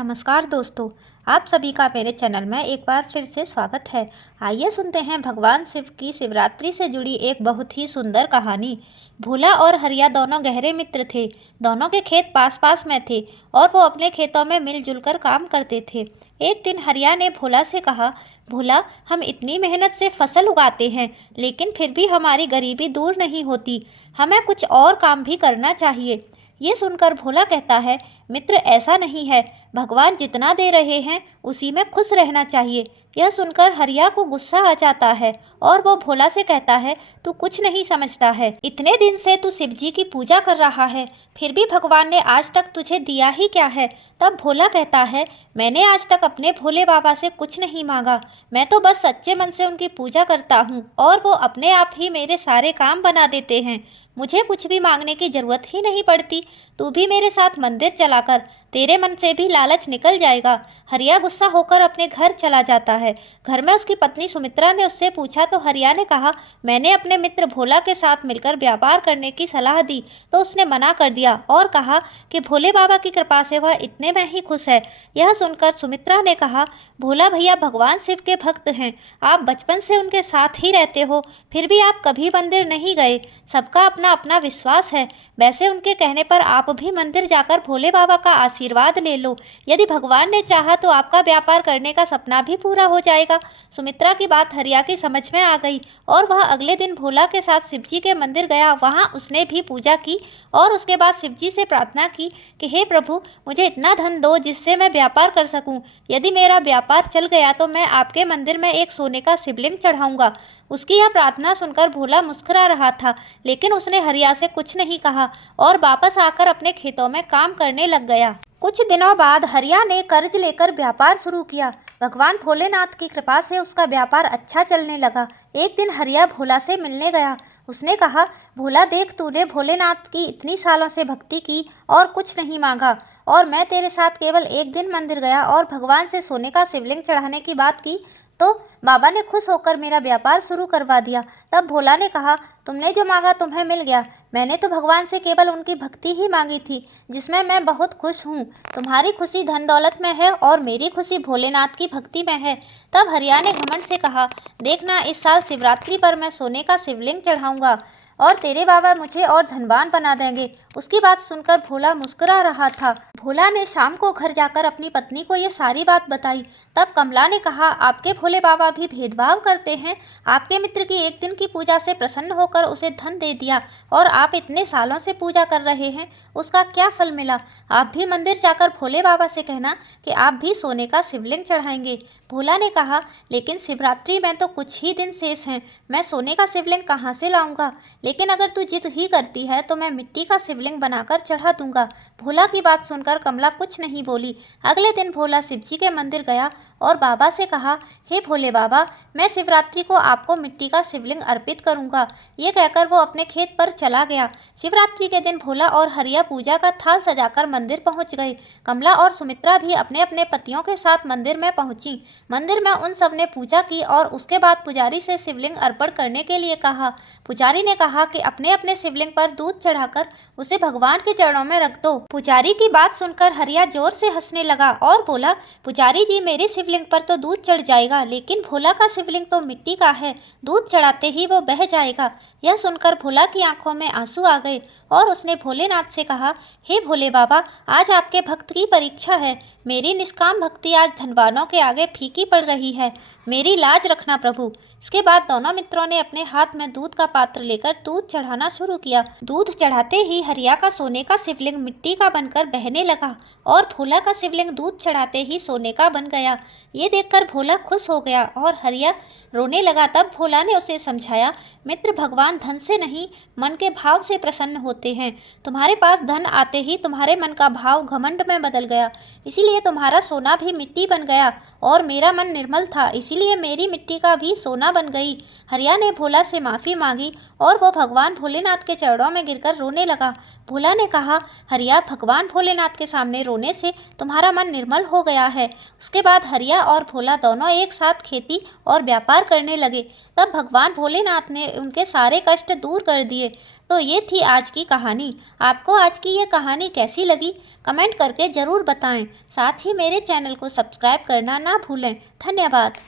नमस्कार दोस्तों, आप सभी का मेरे चैनल में एक बार फिर से स्वागत है। आइए सुनते हैं भगवान शिव की शिवरात्रि से जुड़ी एक बहुत ही सुंदर कहानी। भोला और हरिया दोनों गहरे मित्र थे। दोनों के खेत पास पास में थे और वो अपने खेतों में मिलजुल कर काम करते थे। एक दिन हरिया ने भोला से कहा, भोला, हम इतनी मेहनत से फसल उगाते हैं, लेकिन फिर भी हमारी गरीबी दूर नहीं होती। हमें कुछ और काम भी करना चाहिए। ये सुनकर भोला कहता है, मित्र, ऐसा नहीं है। भगवान जितना दे रहे हैं उसी में खुश रहना चाहिए। यह सुनकर हरिया को गुस्सा आ जाता है और वो भोला से कहता है, तू कुछ नहीं समझता है। इतने दिन से तू शिव जी की पूजा कर रहा है, फिर भी भगवान ने आज तक तुझे दिया ही क्या है। तब भोला कहता है, मैंने आज तक अपने भोले बाबा से कुछ नहीं मांगा। मैं तो बस सच्चे मन से उनकी पूजा करता हूँ और वो अपने आप ही मेरे सारे काम बना देते हैं। मुझे कुछ भी मांगने की जरूरत ही नहीं पड़ती। तू भी मेरे साथ मंदिर चला कर, तेरे मन से भी लालच निकल जाएगा। हरिया गुस्सा होकर अपने घर चला जाता है। घर में उसकी पत्नी सुमित्रा ने उससे पूछा तो हरिया ने कहा, मैंने अपने मित्र भोला के साथ मिलकर व्यापार करने की सलाह दी तो उसने मना कर दिया और कहा कि भोले बाबा की कृपा से वह इतने में ही खुश है। यह सुनकर सुमित्रा ने कहा, भोला भैया भगवान शिव के भक्त हैं, आप बचपन से उनके साथ ही रहते हो, फिर भी आप कभी मंदिर नहीं गए। सबका अपना अपना विश्वास है। वैसे उनके कहने पर आप भी मंदिर जाकर भोले बाबा का आशीर्वाद ले लो। यदि भगवान ने चाहा तो आपका व्यापार करने का सपना भी पूरा हो जाएगा। सुमित्रा की बात हरिया की समझ में आ गई और वह अगले दिन भोला के साथ शिवजी के मंदिर गया। वहाँ उसने भी पूजा की और उसके बाद शिवजी से प्रार्थना की कि हे प्रभु, मुझे इतना धन दो जिससे मैं व्यापार कर सकूं। यदि मेरा व्यापार चल गया तो मैं आपके मंदिर में एक सोने का शिवलिंग चढ़ाऊंगा। उसकी यह प्रार्थना सुनकर भोला मुस्कुरा रहा था, लेकिन उसने हरिया से कुछ नहीं कहा और वापस आकर अपने खेतों में काम करने लग गया। कुछ दिनों बाद हरिया ने कर्ज लेकर व्यापार शुरू किया। भगवान भोलेनाथ की कृपा से उसका व्यापार अच्छा चलने लगा। एक दिन हरिया भोला से मिलने गया। उसने कहा, भोला देख, तूने भोलेनाथ की इतनी सालों से भक्ति की और कुछ नहीं मांगा, और मैं तेरे साथ केवल एक दिन मंदिर गया और भगवान से सोने का शिवलिंग चढ़ाने की बात की तो बाबा ने खुश होकर मेरा व्यापार शुरू करवा दिया। तब भोला ने कहा, तुमने जो मांगा तुम्हें मिल गया। मैंने तो भगवान से केवल उनकी भक्ति ही मांगी थी, जिसमें मैं बहुत खुश हूँ। तुम्हारी खुशी धन दौलत में है और मेरी खुशी भोलेनाथ की भक्ति में है। तब हरिया ने घमंड से कहा, देखना, इस साल शिवरात्रि पर मैं सोने का शिवलिंग चढ़ाऊंगा और तेरे बाबा मुझे और धनवान बना देंगे। उसकी बात सुनकर भोला मुस्कुरा रहा था। भोला ने शाम को घर जाकर अपनी पत्नी को ये सारी बात बताई। तब कमला ने कहा, आपके भोले बाबा भी भेदभाव करते हैं। आपके मित्र की एक दिन की पूजा से प्रसन्न होकर उसे धन दे दिया और आप इतने सालों से पूजा कर रहे हैं, उसका क्या फल मिला। आप भी मंदिर जाकर भोले बाबा से कहना कि आप भी सोने का शिवलिंग चढ़ाएंगे। भोला ने कहा, लेकिन शिवरात्रि में तो कुछ ही दिन शेष हैं, मैं सोने का शिवलिंग कहाँ से लाऊंगा। लेकिन अगर तू जिद ही करती है तो मैं मिट्टी का शिवलिंग बनाकर चढ़ा दूंगा। भोला की बात सुनकर कमला कुछ नहीं बोली। अगले दिन भोला शिवजी के मंदिर गया और बाबा से कहा, हे भोले बाबा, मैं शिवरात्रि को आपको मिट्टी का शिवलिंग अर्पित करूंगा। ये कहकर वो अपने खेत पर चला गया। शिवरात्रि के दिन भोला और हरिया पूजा का थाल सजाकर मंदिर पहुंच गए। कमला और सुमित्रा भी अपने अपने पतियों के साथ मंदिर में पहुंची। मंदिर में उन सब ने पूजा की और उसके बाद पुजारी से शिवलिंग अर्पण करने के लिए कहा। पुजारी ने कहा कि अपने अपने शिवलिंग पर दूध चढ़ाकर उसे भगवान के चरणों में रख दो। पुजारी की बात सुनकर हरिया जोर से हंसने लगा और बोला, पुजारी जी, मेरे शिवलिंग पर तो दूध चढ़ जाएगा, लेकिन भोला का शिवलिंग तो मिट्टी का है, दूध चढ़ाते ही वो बह जाएगा। यह सुनकर भोला की आंखों में आंसू आ गए और उसने भोलेनाथ से कहा, हे भोले बाबा, आज आपके भक्त की परीक्षा है। मेरी निष्काम भक्ति आज धनवानों के आगे फीकी पड़ रही है। मेरी लाज रखना प्रभु। इसके बाद दोनों मित्रों ने अपने हाथ में दूध का पात्र लेकर दूध चढ़ाना शुरू किया। दूध चढ़ाते ही हरिया का सोने का शिवलिंग मिट्टी का बनकर बहने लगा और भोला का शिवलिंग दूध चढ़ाते ही सोने का बन गया। ये देखकर भोला खुश हो गया और हरिया रोने लगा। तब भोला ने उसे समझाया, मित्र, भगवान धन से नहीं, मन के भाव से प्रसन्न होते हैं। तुम्हारे पास धन आते ही तुम्हारे मन का भाव घमंड में बदल गया, इसीलिए तुम्हारा सोना भी मिट्टी बन गया और मेरा मन निर्मल था, इसीलिए मेरी मिट्टी का भी सोना बन गई। हरिया ने भोला से माफ़ी मांगी और वो भगवान भोलेनाथ के चरणों में गिरकर रोने लगा। भोला ने कहा, हरिया, भगवान भोलेनाथ के सामने रोने से तुम्हारा मन निर्मल हो गया है। उसके बाद हरिया और भोला दोनों एक साथ खेती और व्यापार करने लगे। तब भगवान भोलेनाथ ने उनके सारे कष्ट दूर कर दिए। तो ये थी आज की कहानी। आपको आज की ये कहानी कैसी लगी कमेंट करके ज़रूर बताएं। साथ ही मेरे चैनल को सब्सक्राइब करना ना भूलें। धन्यवाद।